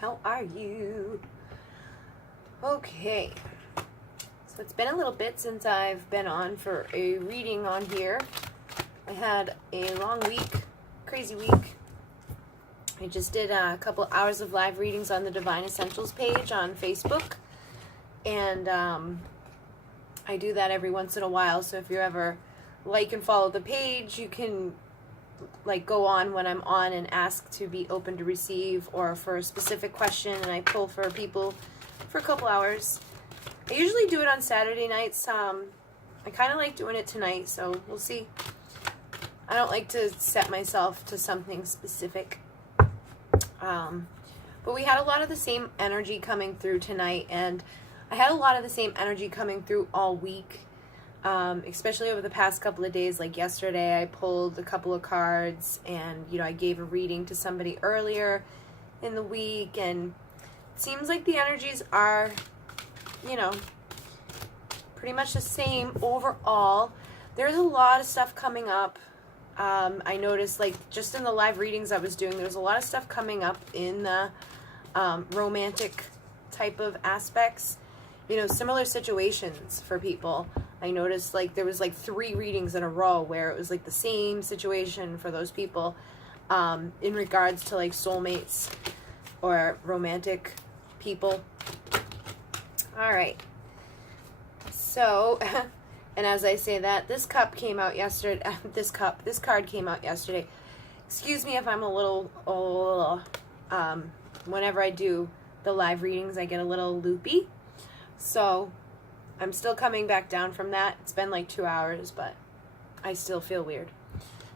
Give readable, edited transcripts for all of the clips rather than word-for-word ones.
How are you? Okay. So it's been a little bit since I've been on for a reading on here. I had a long week, crazy week. I just did a couple hours of live readings on the Divinessentials page on Facebook. And I do that every once in a while. So if you ever like and follow the page, you can like go on when I'm on and ask to be open to receive or for a specific question, and I pull for people for a couple hours. I usually do it on Saturday nights. I kind of like doing it tonight, so we'll see. I don't like to set myself to something specific. But we had a lot of the same energy coming through tonight, and I had a lot of the same energy coming through all week. Especially over the past couple of days. Like yesterday I pulled a couple of cards, and I gave a reading to somebody earlier in the week, and it seems like the energies are pretty much the same overall. There's a lot of stuff coming up. I noticed, like, just in the live readings I was doing, there's a lot of stuff coming up in the romantic type of aspects, similar situations for people. I noticed, like, there was like 3 readings in a row where it was like the same situation for those people in regards to like soulmates or romantic people. All right. So, and as I say that, this cup came out yesterday. This card came out yesterday. Excuse me if I'm a little, whenever I do the live readings, I get a little loopy. So I'm still coming back down from that. It's been like 2 hours, but I still feel weird.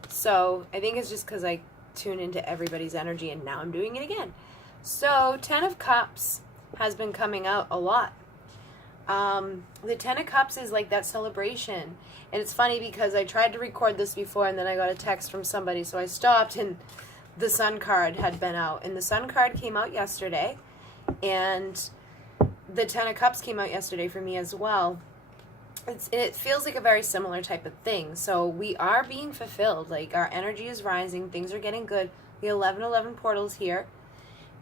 So I think it's just because I tune into everybody's energy, and now I'm doing it again. So 10 of Cups has been coming out a lot. The 10 of Cups is like that celebration. And it's funny because I tried to record this before, and then I got a text from somebody, so I stopped, and the Sun card had been out. And the Sun card came out yesterday, and the 10 of Cups came out yesterday for me as well. It feels like a very similar type of thing. So we are being fulfilled. Like, our energy is rising. Things are getting good. The 1111 portal's here.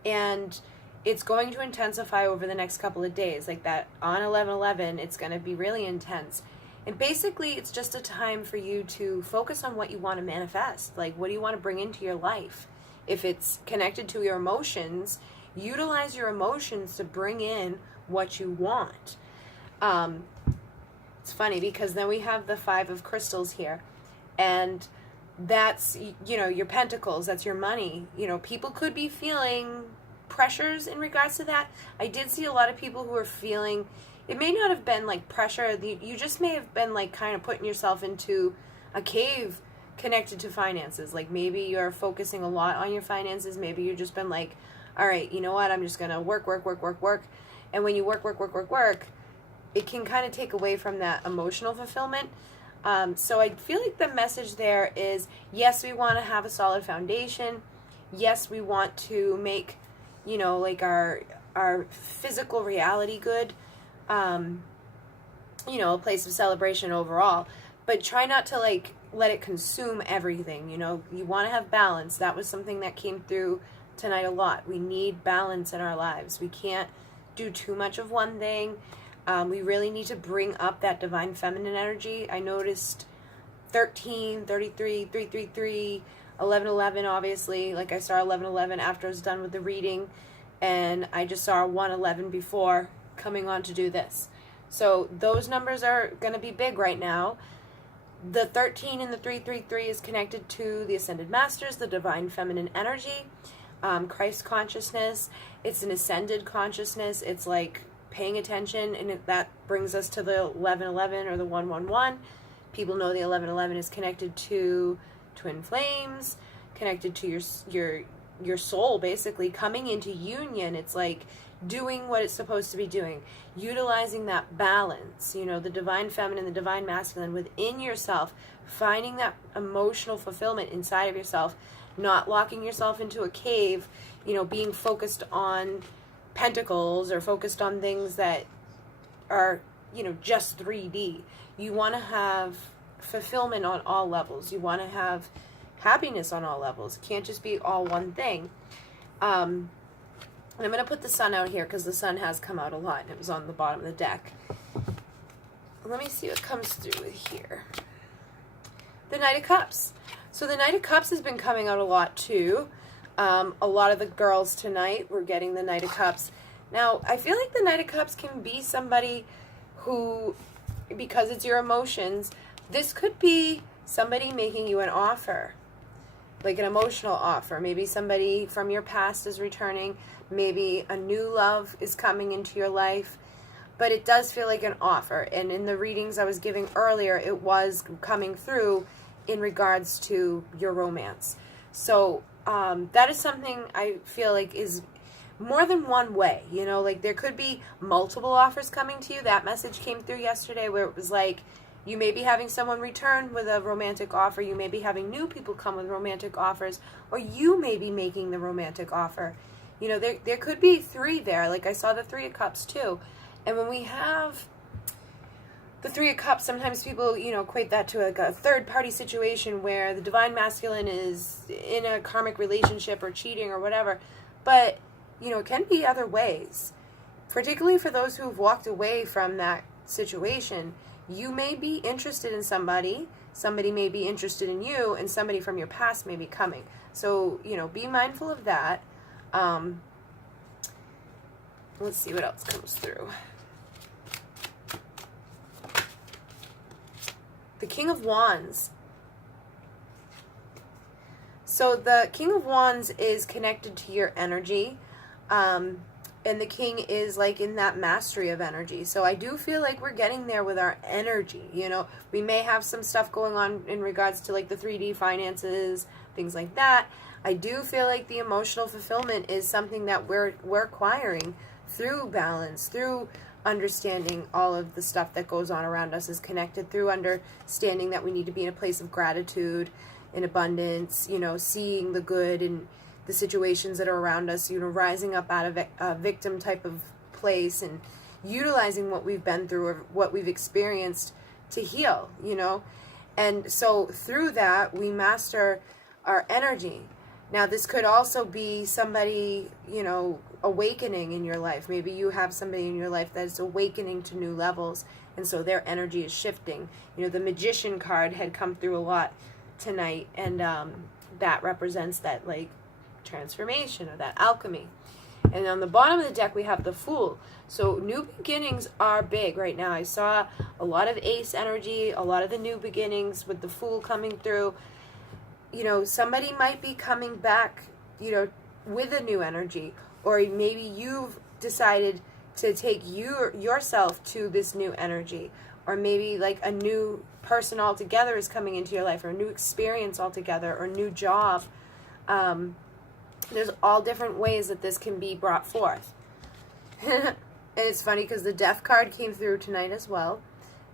And it's going to intensify over the next couple of days. Like that on 1111, it's going to be really intense. And basically, it's just a time for you to focus on what you want to manifest. Like, what do you want to bring into your life? If it's connected to your emotions, utilize your emotions to bring in what you want. It's funny because then we have the 5 of crystals here, and that's your pentacles, that's your money. People could be feeling pressures in regards to that. I did see a lot of people who are feeling, it may not have been like pressure, you just may have been like kind of putting yourself into a cave connected to finances. Like, maybe you're focusing a lot on your finances. Maybe you've just been like, all right, you know what, I'm just gonna work. And when you work, it can kind of take away from that emotional fulfillment. So I feel like the message there is, yes, we want to have a solid foundation. Yes, we want to make, like our physical reality good. A place of celebration overall. But try not to like let it consume everything. You want to have balance. That was something that came through tonight a lot. We need balance in our lives. We can't do too much of one thing. We really need to bring up that divine feminine energy. I noticed 13, 33, 333, 1111, obviously. Like, I saw 1111 after I was done with the reading, and I just saw 111 before coming on to do this. So those numbers are going to be big right now. The 13 and the 333 is connected to the Ascended Masters, the divine feminine energy. Christ consciousness. It's an ascended consciousness. It's like paying attention, and that brings us to the 1111 or the 111. People know the 1111 is connected to twin flames, connected to your soul, basically coming into union. It's like doing what it's supposed to be doing, utilizing that balance, the divine feminine, the divine masculine within yourself, finding that emotional fulfillment inside of yourself, not locking yourself into a cave, being focused on pentacles or focused on things that are, just 3D. You want to have fulfillment on all levels. You want to have happiness on all levels. It can't just be all one thing. And I'm going to put the sun out here because the sun has come out a lot and it was on the bottom of the deck. Let me see what comes through here. The Knight of Cups. So the Knight of Cups has been coming out a lot too. A lot of the girls tonight were getting the Knight of Cups. Now, I feel like the Knight of Cups can be somebody who, because it's your emotions, this could be somebody making you an offer, like an emotional offer. Maybe somebody from your past is returning. Maybe a new love is coming into your life. But it does feel like an offer. And in the readings I was giving earlier, it was coming through in regards to your romance. So that is something I feel like is more than one way. You know, like there could be multiple offers coming to you. That message came through yesterday where it was like, you may be having someone return with a romantic offer. You may be having new people come with romantic offers. Or you may be making the romantic offer. You know, there could be three there. Like I saw the Three of Cups too. And when we have the Three of Cups, sometimes people, you know, equate that to like a third-party situation where the Divine Masculine is in a karmic relationship or cheating or whatever. But, you know, it can be other ways. Particularly for those who've walked away from that situation, you may be interested in somebody may be interested in you, and somebody from your past may be coming. So, you know, be mindful of that. Let's see what else comes through. The King of Wands. So the King of Wands is connected to your energy. And the King is like in that mastery of energy. So I do feel like we're getting there with our energy. You know, we may have some stuff going on in regards to like the 3D finances, things like that. I do feel like the emotional fulfillment is something that we're acquiring through balance, through understanding all of the stuff that goes on around us is connected, through understanding that we need to be in a place of gratitude, in abundance, you know, seeing the good in the situations that are around us, you know, rising up out of a victim type of place and utilizing what we've been through or what we've experienced to heal, you know. And so through that, we master our energy. Now, this could also be somebody, you know, awakening in your life. Maybe you have somebody in your life that is awakening to new levels, and so their energy is shifting. You know, the Magician card had come through a lot tonight, and that represents that, like, transformation or that alchemy. And on the bottom of the deck, we have the Fool. So new beginnings are big right now. I saw a lot of ace energy, a lot of the new beginnings with the Fool coming through. You know, somebody might be coming back, you know, with a new energy, or maybe you've decided to take yourself to this new energy, or maybe like a new person altogether is coming into your life, or a new experience altogether, or a new job. There's all different ways that this can be brought forth. And it's funny because the Death card came through tonight as well.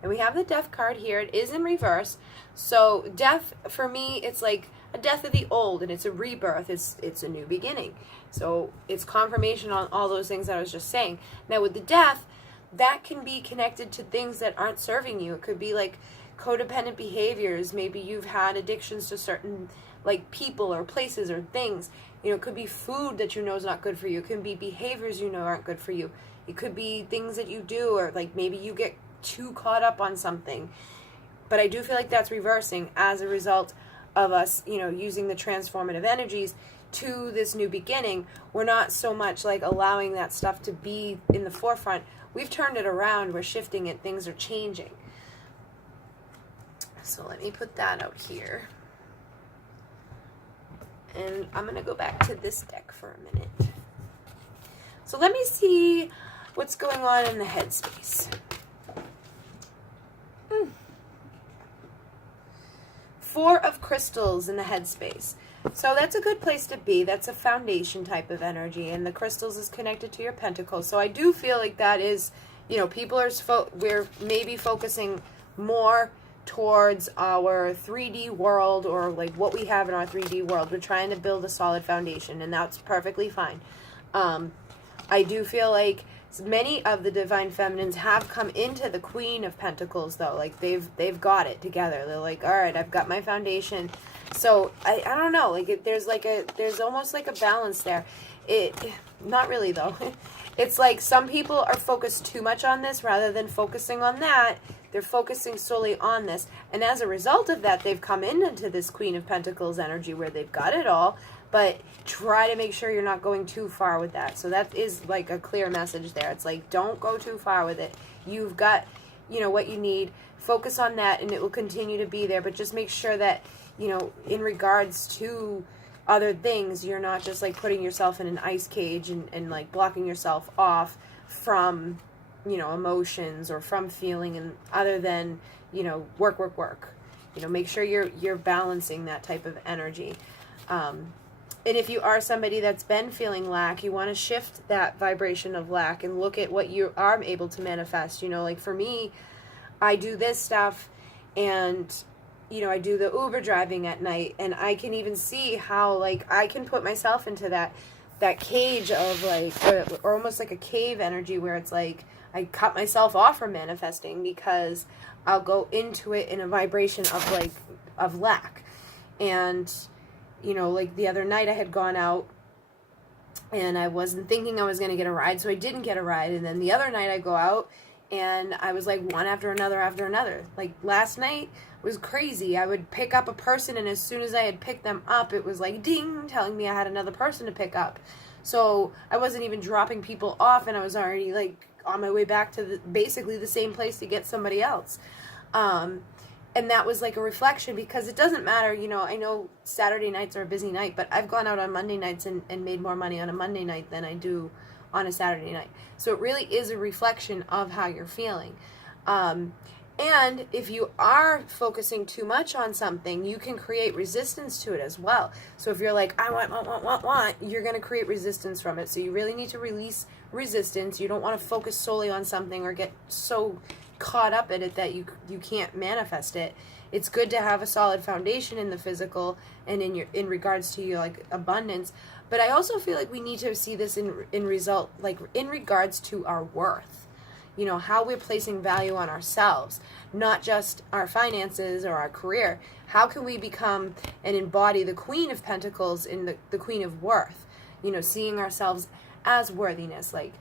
And we have the Death card here. It is in reverse. So death, for me, it's like a death of the old, and it's a rebirth. It's a new beginning. So it's confirmation on all those things that I was just saying. Now with the Death, that can be connected to things that aren't serving you. It could be like codependent behaviors. Maybe you've had addictions to certain like people or places or things. You know, it could be food that you know is not good for you. It could be behaviors you know aren't good for you. It could be things that you do, or like maybe you get too caught up on something. But I do feel like that's reversing as a result of us, you know, using the transformative energies to this new beginning. We're not so much like allowing that stuff to be in the forefront. We've turned it around. We're shifting it. Things are changing. So let me put that out here. And I'm going to go back to this deck for a minute. So let me see what's going on in the headspace. Four of Crystals in the headspace. So that's a good place to be. That's a foundation type of energy. And the crystals is connected to your pentacles. So I do feel like that is, you know, people are, we're maybe focusing more towards our 3D world, or like what we have in our 3D world. We're trying to build a solid foundation, and that's perfectly fine. I do feel like many of the Divine Feminines have come into the Queen of Pentacles, though. Like they've got it together. They're like, all right, I've got my foundation. So I don't know, like there's almost like a balance there. Not really though. It's like some people are focused too much on this rather than focusing on that. They're focusing solely on this. And as a result of that, they've come into this Queen of Pentacles energy where they've got it all. But try to make sure you're not going too far with that. So that is like a clear message there. It's like, don't go too far with it. You've got, what you need. Focus on that and it will continue to be there. But just make sure that, in regards to other things, you're not just like putting yourself in an ice cage and like blocking yourself off from, emotions or from feeling, and other than, work. Make sure you're balancing that type of energy. And if you are somebody that's been feeling lack, you want to shift that vibration of lack and look at what you are able to manifest. Like for me, I do this stuff and, I do the Uber driving at night, and I can even see how like I can put myself into that cage of like, or almost like a cave energy where it's like I cut myself off from manifesting because I'll go into it in a vibration of lack. And like the other night I had gone out and I wasn't thinking I was going to get a ride, so I didn't get a ride. And then the other night I go out and I was like one after another. Like last night was crazy. I would pick up a person, and as soon as I had picked them up, it was like ding, telling me I had another person to pick up. So I wasn't even dropping people off, and I was already like on my way back to basically the same place to get somebody else. And that was like a reflection, because it doesn't matter, I know Saturday nights are a busy night, but I've gone out on Monday nights and made more money on a Monday night than I do on a Saturday night. So it really is a reflection of how you're feeling. And if you are focusing too much on something, you can create resistance to it as well. So if you're like, I want, you're going to create resistance from it. So you really need to release resistance. You don't want to focus solely on something or get so caught up in it that you can't manifest it. It's good to have a solid foundation in the physical and in regards to your like abundance. But I also feel like we need to see this in regards to our worth. How we're placing value on ourselves, not just our finances or our career. How can we become and embody the Queen of Pentacles in the Queen of Worth? Seeing ourselves as worthiness, like,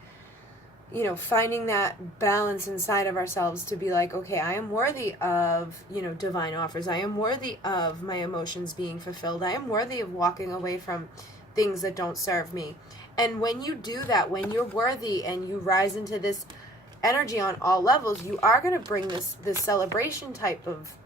finding that balance inside of ourselves to be like, okay, I am worthy of, divine offers. I am worthy of my emotions being fulfilled. I am worthy of walking away from things that don't serve me. And when you do that, when you're worthy and you rise into this energy on all levels, you are going to bring this celebration type of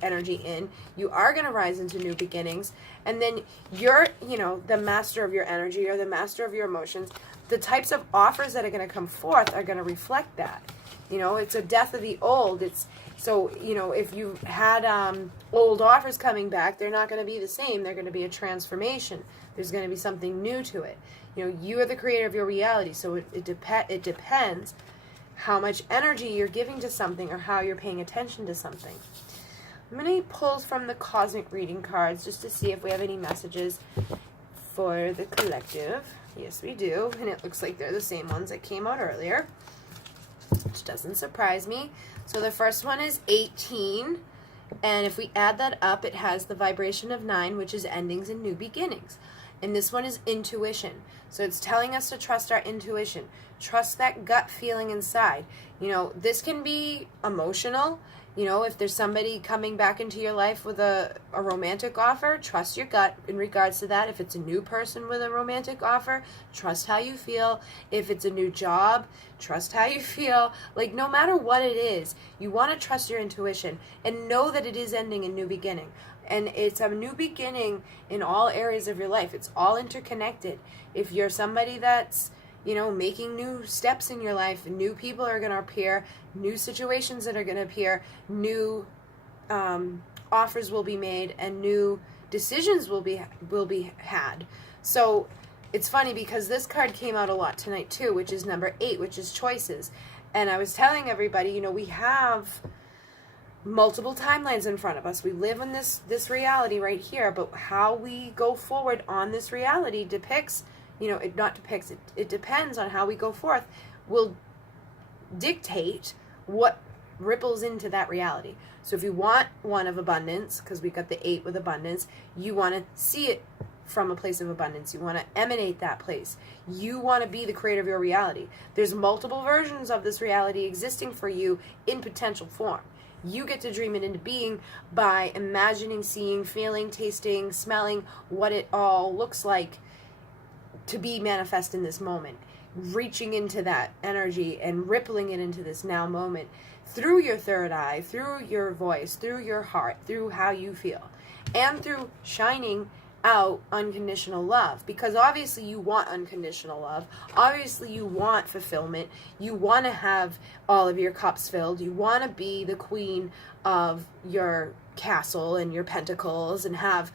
energy in. You are going to rise into new beginnings. And then you're, the master of your energy or the master of your emotions. The types of offers that are going to come forth are going to reflect that. It's a death of the old. So, if you had old offers coming back, they're not going to be the same. They're going to be a transformation. There's going to be something new to it. You are the creator of your reality. So it depends how much energy you're giving to something or how you're paying attention to something. I'm going to pull from the cosmic reading cards just to see if we have any messages for the collective. Yes, we do. And it looks like they're the same ones that came out earlier, which doesn't surprise me. So the first one is 18. And if we add that up, it has the vibration of 9, which is endings and new beginnings. And this one is intuition. So it's telling us to trust our intuition. Trust that gut feeling inside. This can be emotional. If there's somebody coming back into your life with a romantic offer, trust your gut in regards to that. If it's a new person with a romantic offer, trust how you feel. If it's a new job, trust how you feel. Like, no matter what it is, you want to trust your intuition and know that it is ending a new beginning. And it's a new beginning in all areas of your life. It's all interconnected. If you're somebody that's, making new steps in your life, new people are going to appear, new situations that are going to appear, new offers will be made, and new decisions will be had. So it's funny because this card came out a lot tonight too, which is number 8, which is choices. And I was telling everybody, we have multiple timelines in front of us. We live in this reality right here, but how we go forward on this reality depicts, it depends on how we go forth, will dictate what ripples into that reality. So if you want one of abundance, because we got the 8 with abundance, you want to see it from a place of abundance. You want to emanate that place. You want to be the creator of your reality. There's multiple versions of this reality existing for you in potential form. You get to dream it into being by imagining, seeing, feeling, tasting, smelling what it all looks like to be manifest in this moment. Reaching into that energy and rippling it into this now moment through your third eye, through your voice, through your heart, through how you feel, and through shining out unconditional love. Because obviously you want unconditional love. Obviously you want fulfillment. You want to have all of your cups filled. You want to be the queen of your castle and your pentacles and have,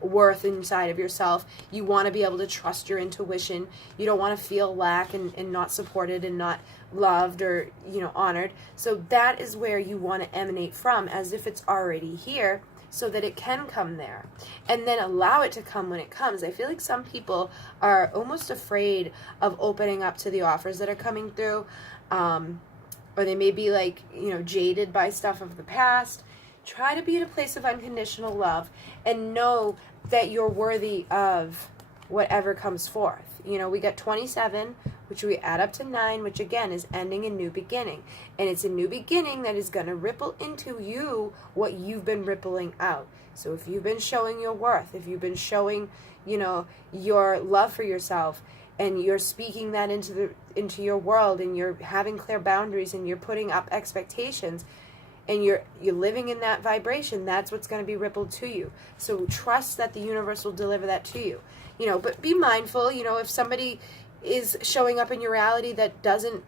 worth inside of yourself. You want to be able to trust your intuition. You don't want to feel lack and not supported and not loved or, honored. So that is where you want to emanate from, as if it's already here, so that it can come there, and then allow it to come when it comes. I feel like some people are almost afraid of opening up to the offers that are coming through, or they may be jaded by stuff of the past. Try to be in a place of unconditional love and know that you're worthy of whatever comes forth. We got 27, which we add up to 9, which again is ending a new beginning. And it's a new beginning that is going to ripple into you what you've been rippling out. So if you've been showing your worth, if you've been showing, your love for yourself, and you're speaking that into your world, and you're having clear boundaries, and you're putting up expectations, and you're living in that vibration, that's what's going to be rippled to you. So trust that the universe will deliver that to you. But be mindful, if somebody is showing up in your reality that doesn't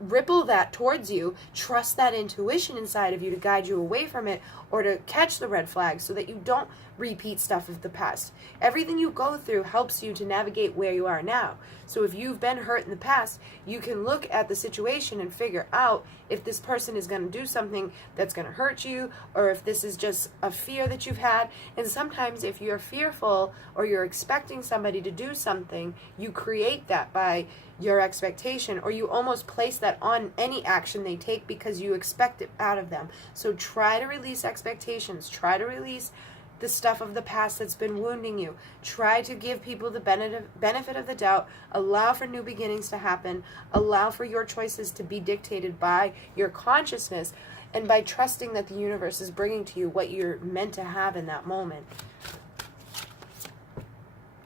ripple that towards you, trust that intuition inside of you to guide you away from it, or to catch the red flags so that you don't repeat stuff of the past. Everything you go through helps you to navigate where you are now. So if you've been hurt in the past, you can look at the situation and figure out if this person is going to do something that's going to hurt you, or if this is just a fear that you've had. And sometimes if you're fearful or you're expecting somebody to do something, you create that by your expectation, or you almost place that on any action they take because you expect it out of them. So try to release expectations. Try to release the stuff of the past that's been wounding you. Try to give people the benefit of the doubt. Allow for new beginnings to happen. Allow for your choices to be dictated by your consciousness, and by trusting that the universe is bringing to you what you're meant to have in that moment.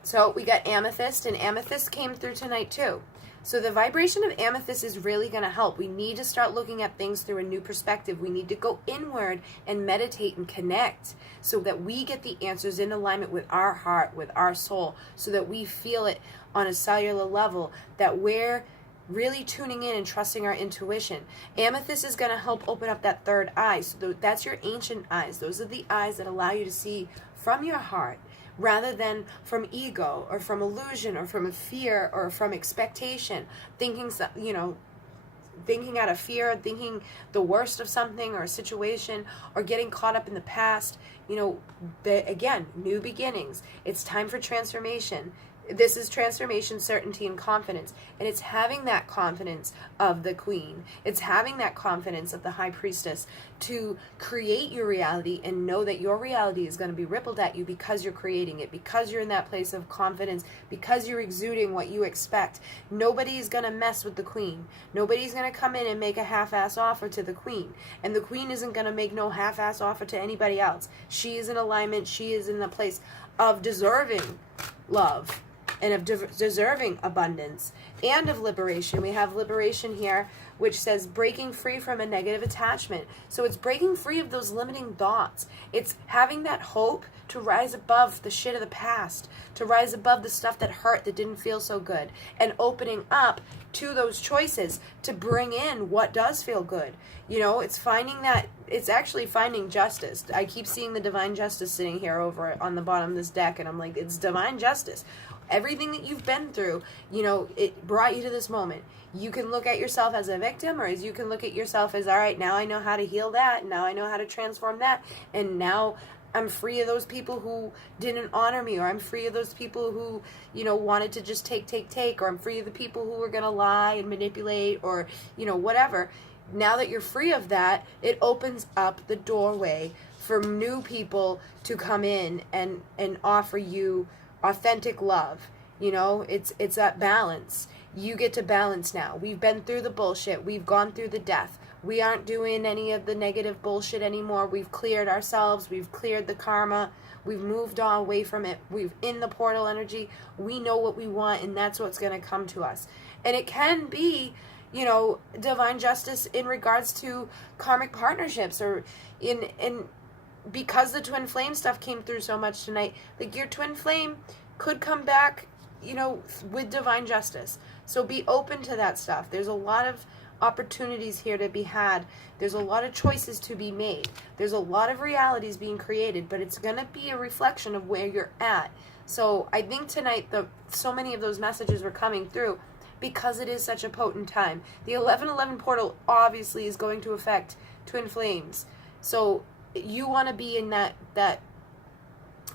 So we got amethyst, and amethyst came through tonight too. So the vibration of amethyst is really going to help. We need to start looking at things through a new perspective. We need to go inward and meditate and connect so that we get the answers in alignment with our heart, with our soul, so that we feel it on a cellular level, that we're really tuning in and trusting our intuition. Amethyst is going to help open up that third eye. So that's your ancient eyes. Those are the eyes that allow you to see from your heart, rather than from ego or from illusion or from a fear or from expectation, thinking out of fear, thinking the worst of something or a situation, or getting caught up in the past. Again, new beginnings. It's time for transformation. This is transformation, certainty, and confidence. And it's having that confidence of the queen. It's having that confidence of the high priestess to create your reality and know that your reality is going to be rippled at you because you're creating it, because you're in that place of confidence, because you're exuding what you expect. Nobody's going to mess with the queen. Nobody's going to come in and make a half-ass offer to the queen. And the queen isn't going to make no half-ass offer to anybody else. She is in alignment. She is in the place of deserving love, and of deserving abundance, and of liberation. We have liberation here, which says breaking free from a negative attachment. So it's breaking free of those limiting thoughts. It's having that hope to rise above the shit of the past, to rise above the stuff that hurt, that didn't feel so good, and opening up to those choices to bring in what does feel good. It's finding that, it's actually finding justice. I keep seeing the divine justice sitting here over on the bottom of this deck, and I'm like, it's divine justice. Everything that you've been through, it brought you to this moment. You can look at yourself as a victim, or as you can look at yourself as, all right, now I know how to heal that. Now I know how to transform that. And now I'm free of those people who didn't honor me, or I'm free of those people who, wanted to just take, or I'm free of the people who were going to lie and manipulate, or, whatever. now that you're free of that, it opens up the doorway for new people to come in and offer you authentic love. You know, it's that balance. You get to balance now. We've been through the bullshit. We've gone through the death. We aren't doing any of the negative bullshit anymore. We've cleared ourselves. We've cleared the karma. We've moved on away from it. We've in the portal energy. We know what we want, and that's what's going to come to us. And it can be, you know, divine justice in regards to karmic partnerships, or in because the twin flame stuff came through so much tonight. Like, your twin flame could come back, you know, with divine justice. So be open to that stuff. There's a lot of opportunities here to be had. There's a lot of choices to be made. There's a lot of realities being created, but it's going to be a reflection of where you're at. So I think tonight so many of those messages were coming through because it is such a potent time. The 1111 portal obviously is going to affect twin flames. So you want to be in that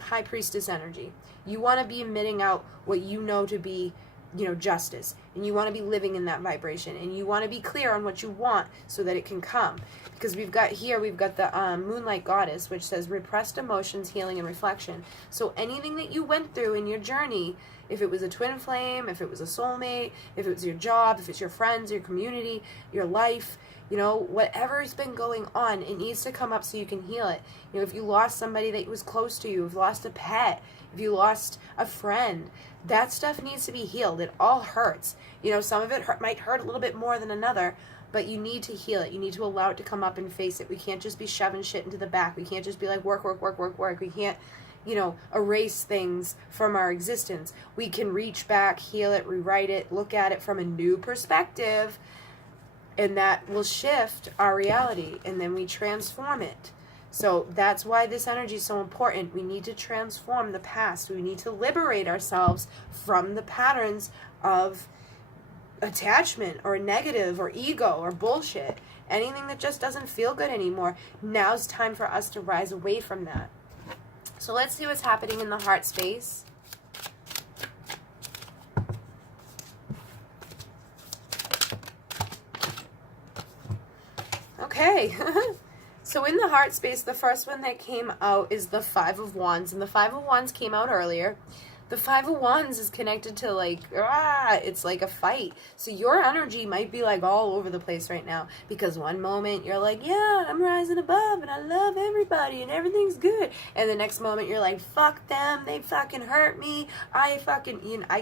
high priestess energy. You want to be emitting out what you know to be, you know, justice, and you want to be living in that vibration, and you want to be clear on what you want so that it can come. Because we've got the moonlight goddess, which says repressed emotions, healing, and reflection. So anything that you went through in your journey, if it was a twin flame, if it was a soulmate, if it was your job, if it's your friends, your community, your life, you know, whatever's been going on, it needs to come up so you can heal it. You know, if you lost somebody that was close to you, if you lost a pet, if you lost a friend, that stuff needs to be healed. It all hurts. You know, some of it might hurt a little bit more than another, but you need to heal it. You need to allow it to come up and face it. We can't just be shoving shit into the back. We can't just be like, work, work, work, work, work. We can't, you know, erase things from our existence. We can reach back, heal it, rewrite it, look at it from a new perspective, and that will shift our reality, and then we transform it. So that's why this energy is so important. We need to transform the past. We need to liberate ourselves from the patterns of attachment or negative or ego or bullshit. Anything that just doesn't feel good anymore. Now's time for us to rise away from that. So let's see what's happening in the heart space. Okay. So in the heart space, the first one that came out is the Five of Wands. And the Five of Wands came out earlier. The Five of Wands is connected to, like, it's like a fight. So your energy might be like all over the place right now. Because one moment you're like, yeah, I'm rising above and I love everybody and everything's good. And the next moment you're like, fuck them, they fucking hurt me. I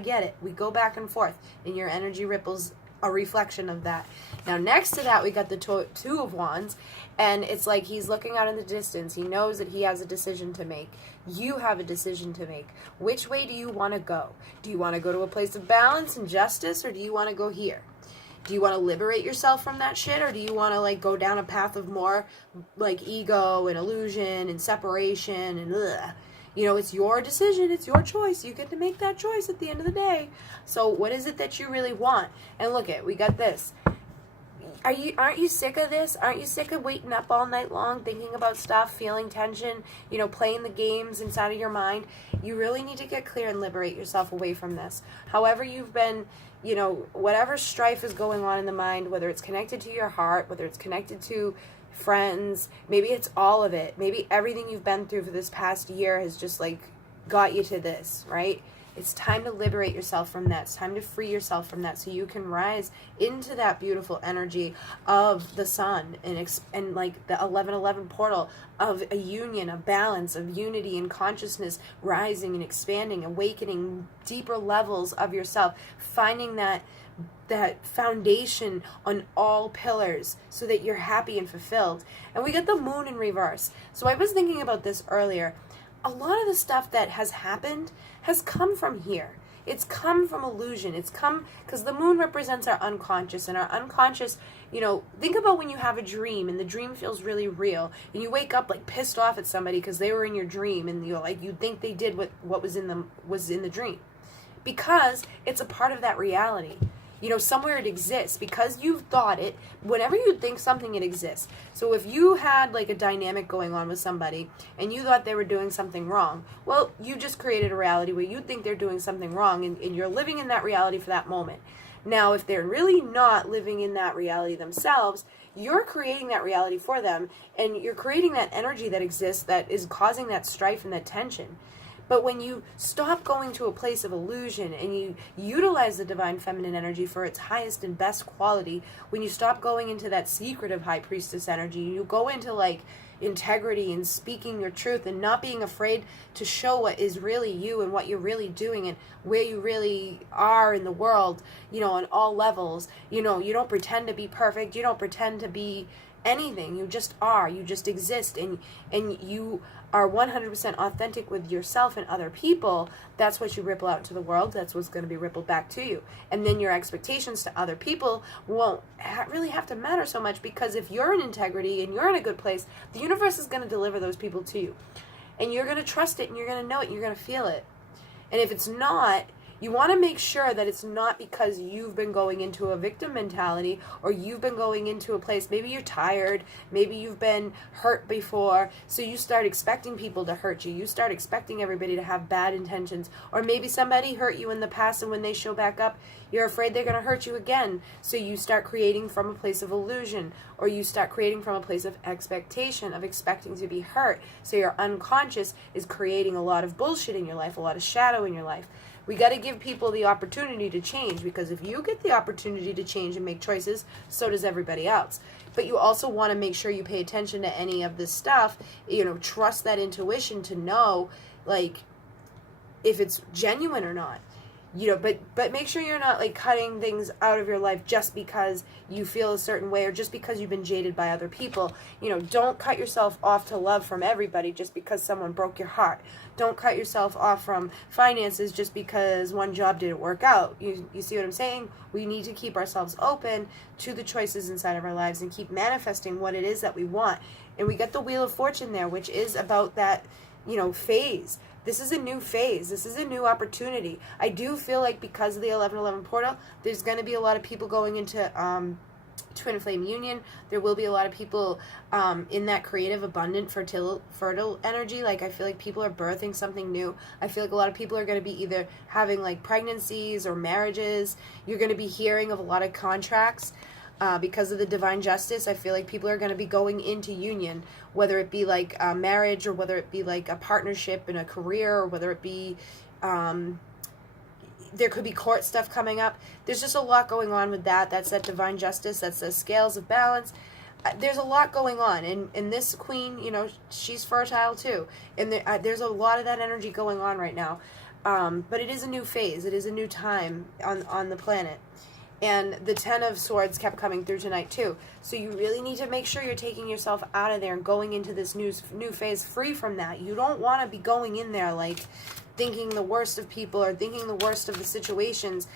get it. We go back and forth. And your energy ripples a reflection of that. Now next to that we got the Two of Wands, and it's like he's looking out in the distance. He knows that he has a decision to make. You have a decision to make. Which way do you want to go? Do you want to go to a place of balance and justice, or do you want to go here? Do you want to liberate yourself from that shit, or do you want to, like, go down a path of more, like, ego and illusion and separation and ugh? You know, it's your decision. It's your choice. You get to make that choice at the end of the day. So what is it that you really want? And look we got this. Aren't you sick of this? Aren't you sick of waiting up all night long, thinking about stuff, feeling tension, you know, playing the games inside of your mind? You really need to get clear and liberate yourself away from this. However you've been, you know, whatever strife is going on in the mind, whether it's connected to your heart, whether it's connected to friends, maybe it's all of it. Maybe everything you've been through for this past year has just, like, got you to this, right? It's time to liberate yourself from that. It's time to free yourself from that so you can rise into that beautiful energy of the sun and like the 1111 portal of a union, a balance of unity and consciousness, rising and expanding, awakening deeper levels of yourself, finding that foundation on all pillars so that you're happy and fulfilled. And we got the moon in reverse. So I was thinking about this earlier. A lot of the stuff that has happened has come from here. It's come from illusion. It's come because the moon represents our unconscious, and our unconscious, you know, think about when you have a dream and the dream feels really real and you wake up like pissed off at somebody because they were in your dream and you're like, you think they did what was in the dream, because it's a part of that reality. You know, somewhere it exists because you've thought it. Whenever you think something, it exists. So if you had like a dynamic going on with somebody and you thought they were doing something wrong, well, you just created a reality where you think they're doing something wrong, and you're living in that reality for that moment. Now, if they're really not living in that reality themselves, you're creating that reality for them, and you're creating that energy that exists that is causing that strife and that tension. But when you stop going to a place of illusion and you utilize the divine feminine energy for its highest and best quality, when you stop going into that secretive high priestess energy, you go into like integrity and speaking your truth and not being afraid to show what is really you and what you're really doing and where you really are in the world, you know, on all levels. You know, you don't pretend to be perfect. You don't pretend to be anything. You just are. You just exist, and you are 100% authentic with yourself and other people. That's what you ripple out into the world. That's what's going to be rippled back to you. And then your expectations to other people won't really have to matter so much, because if you're in integrity and you're in a good place, the universe is going to deliver those people to you. And you're going to trust it, and you're going to know it, and you're going to feel it. And if it's not, you want to make sure that it's not because you've been going into a victim mentality, or you've been going into a place, maybe you're tired, maybe you've been hurt before, so you start expecting people to hurt you. You start expecting everybody to have bad intentions. Or maybe somebody hurt you in the past, and when they show back up, you're afraid they're going to hurt you again. So you start creating from a place of illusion, or you start creating from a place of expectation, of expecting to be hurt. So your unconscious is creating a lot of bullshit in your life, a lot of shadow in your life. We got to give people the opportunity to change, because if you get the opportunity to change and make choices, so does everybody else. But you also want to make sure you pay attention to any of this stuff, you know, trust that intuition to know, like, if it's genuine or not. You know, but make sure you're not like cutting things out of your life just because you feel a certain way, or just because you've been jaded by other people. You know, don't cut yourself off to love from everybody just because someone broke your heart. Don't cut yourself off from finances just because one job didn't work out. You see what I'm saying? We need to keep ourselves open to the choices inside of our lives and keep manifesting what it is that we want. And we got the Wheel of Fortune there, which is about that, you know, phase. This is a new phase. This is a new opportunity. I do feel like because of the 1111 portal, there's going to be a lot of people going into twin flame union. There will be a lot of people in that creative, abundant, fertile energy. Like, I feel like people are birthing something new. I feel like a lot of people are going to be either having like pregnancies or marriages. You're going to be hearing of a lot of contracts. Because of the divine justice, I feel like people are going to be going into union, whether it be like a marriage, or whether it be like a partnership in a career, or whether it be, there could be court stuff coming up. There's just a lot going on with that. That's that divine justice. That's the scales of balance. There's a lot going on. And this queen, you know, she's fertile too. And there's a lot of that energy going on right now. But it is a new phase. It is a new time on the planet. And the 10 of Swords kept coming through tonight too. So you really need to make sure you're taking yourself out of there and going into this new phase free from that. You don't want to be going in there like thinking the worst of people or thinking the worst of the situations.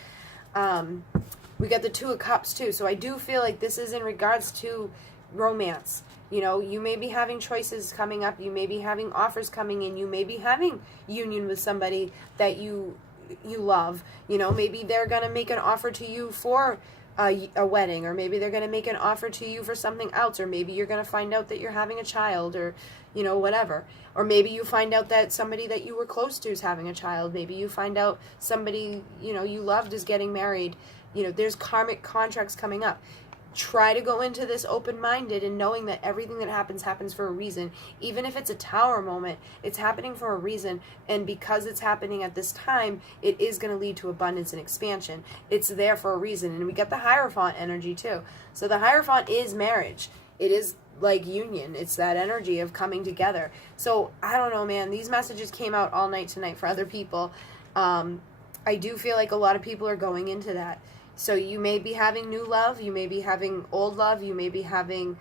We got the 2 of Cups too. So I do feel like this is in regards to romance. You know, you may be having choices coming up. You may be having offers coming in. You may be having union with somebody that you love. You know, maybe they're going to make an offer to you for a wedding, or maybe they're going to make an offer to you for something else, or maybe you're going to find out that you're having a child, or, you know, whatever. Or maybe you find out that somebody that you were close to is having a child. Maybe you find out somebody, you know, you loved is getting married. You know, there's karmic contracts coming up. Try to go into this open-minded and knowing that everything that happens for a reason. Even if it's a tower moment, it's happening for a reason. And because it's happening at this time, it is going to lead to abundance and expansion. It's there for a reason. And we get the Hierophant energy too. So the Hierophant is marriage. It is like union. It's that energy of coming together. So I don't know, man. These messages came out all night tonight for other people. I do feel like a lot of people are going into that. So you may be having new love, you may be having old love, you may be having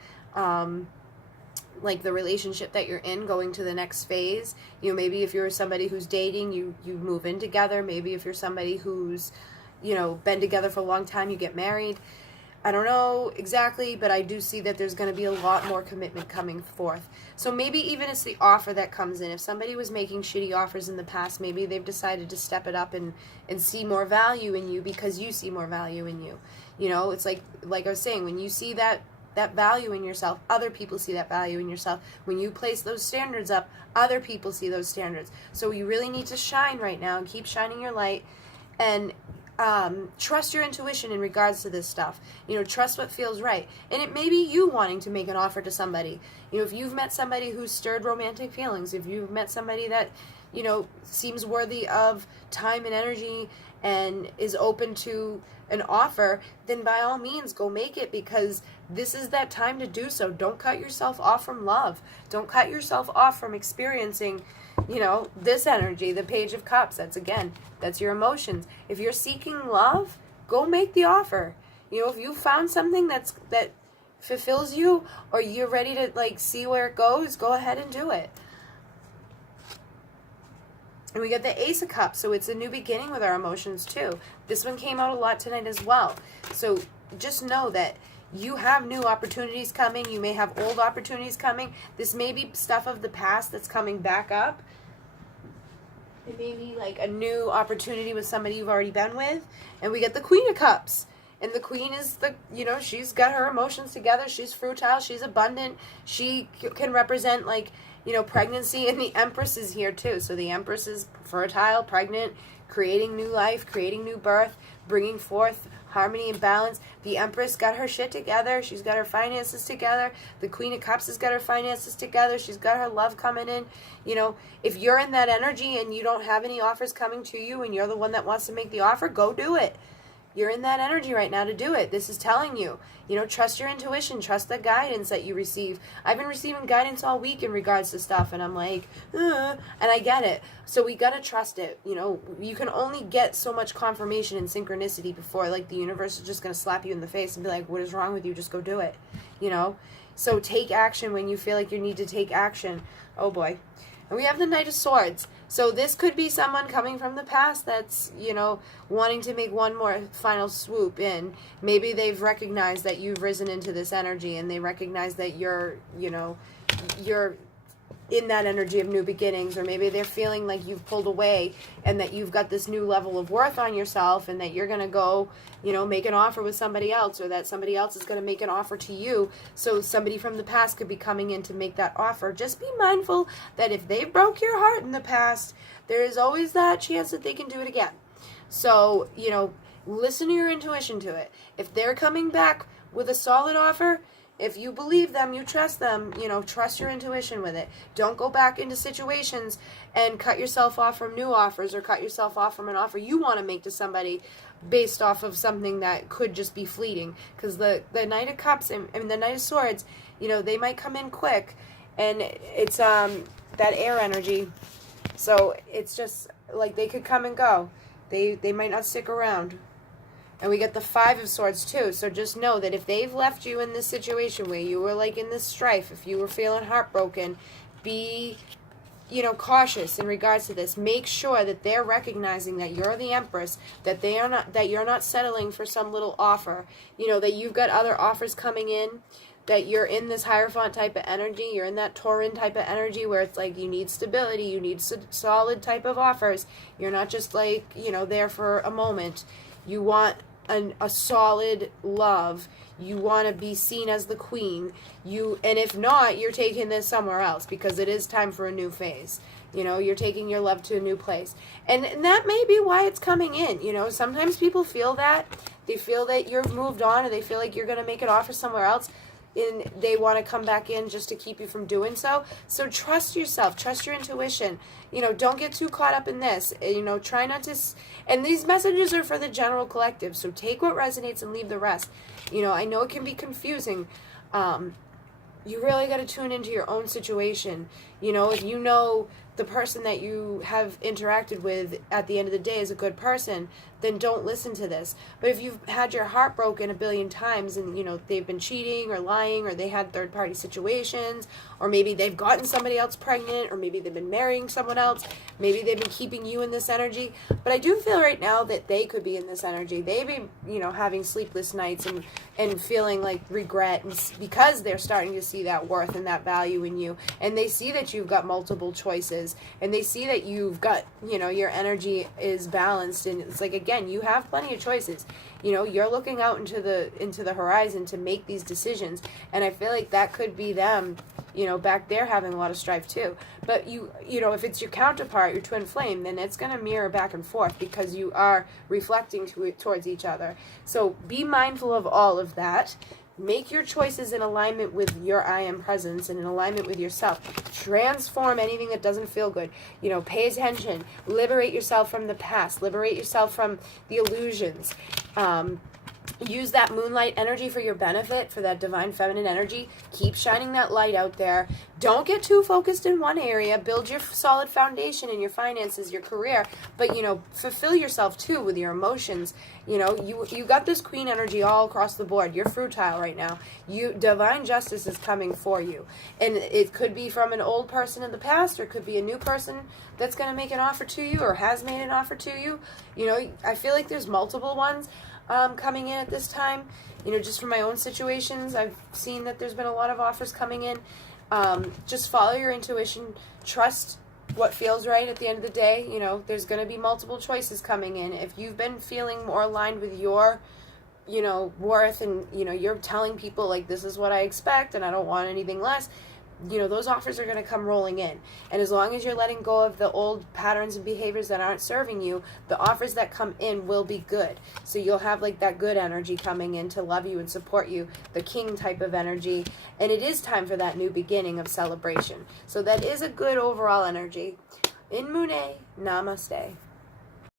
like the relationship that you're in going to the next phase. You know, maybe if you're somebody who's dating, you move in together. Maybe if you're somebody who's, you know, been together for a long time, you get married. I don't know exactly, but I do see that there's going to be a lot more commitment coming forth. So maybe even it's the offer that comes in. If somebody was making shitty offers in the past, maybe they've decided to step it up and see more value in you because you see more value in you. You know, it's like I was saying, when you see that value in yourself, other people see that value in yourself. When you place those standards up, other people see those standards. So you really need to shine right now and keep shining your light. And trust your intuition in regards to this stuff. Trust what feels right. And it may be you wanting to make an offer to somebody. If you've met somebody who's stirred romantic feelings, if you've met somebody that, seems worthy of time and energy and is open to an offer, then by all means go make it, because this is that time to do so. Don't cut yourself off from love. Don't cut yourself off from experiencing, this energy, the Page of Cups. That's your emotions. If you're seeking love, go make the offer. If you found something that fulfills you, or you're ready to see where it goes, go ahead and do it. And we got the Ace of Cups, so it's a new beginning with our emotions too. This one came out a lot tonight as well. So just know that you have new opportunities coming. You may have old opportunities coming. This may be stuff of the past that's coming back up. It may be a new opportunity with somebody you've already been with. And we get the Queen of Cups. And the Queen is she's got her emotions together. She's fruitile. She's abundant. She can represent pregnancy, and the Empress is here too. So the Empress is fertile, pregnant, creating new life, creating new birth, bringing forth harmony and balance. The Empress got her shit together. She's got her finances together. The Queen of Cups has got her finances together. She's got her love coming in. If you're in that energy and you don't have any offers coming to you and you're the one that wants to make the offer, go do it. You're in that energy right now to do it. This is telling you, trust your intuition, trust the guidance that you receive. I've been receiving guidance all week in regards to stuff, and I'm and I get it. So we got to trust it. You can only get so much confirmation and synchronicity before, the universe is just going to slap you in the face and be like, what is wrong with you? Just go do it, So take action when you feel like you need to take action. Oh boy. And we have the Knight of Swords. So this could be someone coming from the past that's, wanting to make one more final swoop in. Maybe they've recognized that you've risen into this energy, and they recognize that you're in that energy of new beginnings, or maybe they're feeling like you've pulled away and that you've got this new level of worth on yourself, and that you're going to go, make an offer with somebody else, or that somebody else is going to make an offer to you. So somebody from the past could be coming in to make that offer. Just be mindful that if they broke your heart in the past, there is always that chance that they can do it again. So, listen to your intuition to it. If they're coming back with a solid offer, if you believe them, you trust them, trust your intuition with it. Don't go back into situations and cut yourself off from new offers, or cut yourself off from an offer you want to make to somebody based off of something that could just be fleeting. Because the Knight of Cups and the Knight of Swords, they might come in quick, and it's that air energy. So it's just they could come and go. They might not stick around. And we get the Five of Swords too. So just know that if they've left you in this situation where you were in this strife, if you were feeling heartbroken, be, cautious in regards to this. Make sure that they're recognizing that you're the Empress, that you're not settling for some little offer, that you've got other offers coming in, that you're in this Hierophant type of energy, you're in that Tauran type of energy where it's you need stability, you need solid type of offers. You're not just there for a moment. You want a solid love. You want to be seen as the queen. And if not, you're taking this somewhere else, because it is time for a new phase. You're taking your love to a new place. And that may be why it's coming in. Sometimes people feel that. They feel that you've moved on, or they feel like you're going to make an offer somewhere else, and they want to come back in just to keep you from doing so. So trust yourself, trust your intuition. Don't get too caught up in this. Try not to. And these messages are for the general collective. So take what resonates and leave the rest. I know it can be confusing. You really got to tune into your own situation. If the person that you have interacted with at the end of the day is a good person, then don't listen to this. But if you've had your heart broken a billion times, and they've been cheating or lying, or they had third-party situations, or maybe they've gotten somebody else pregnant, or maybe they've been marrying someone else, maybe they've been keeping you in this energy. But I do feel right now that they could be in this energy. They be having sleepless nights and feeling regret, and because they're starting to see that worth and that value in you, and they see that you've got multiple choices, and they see that you've got your energy is balanced, and it's again, you have plenty of choices. You're looking out into the horizon to make these decisions, and I feel like that could be them back there having a lot of strife too. But if it's your counterpart, your twin flame, then it's going to mirror back and forth because you are reflecting towards each other. So be mindful of all of that. Make your choices in alignment with your I am presence and in alignment with yourself. Transform anything that doesn't feel good. Pay attention. Liberate yourself from the past. Liberate yourself from the illusions. Use that moonlight energy for your benefit, for that divine feminine energy. Keep shining that light out there. Don't get too focused in one area. Build your solid foundation in your finances, your career. But, fulfill yourself too with your emotions. You got this queen energy all across the board. You're fertile right now. Divine justice is coming for you. And it could be from an old person in the past, or it could be a new person that's going to make an offer to you or has made an offer to you. I feel like there's multiple ones coming in at this time. Just from my own situations, I've seen that there's been a lot of offers coming in. Just follow your intuition. Trust what feels right at the end of the day. There's going to be multiple choices coming in. If you've been feeling more aligned with your, worth, and, you're telling people, like, this is what I expect and I don't want anything less, those offers are going to come rolling in. And as long as you're letting go of the old patterns and behaviors that aren't serving you, the offers that come in will be good. So you'll have like that good energy coming in to love you and support you, the king type of energy. And it is time for that new beginning of celebration. So that is a good overall energy. In Munay, Namaste.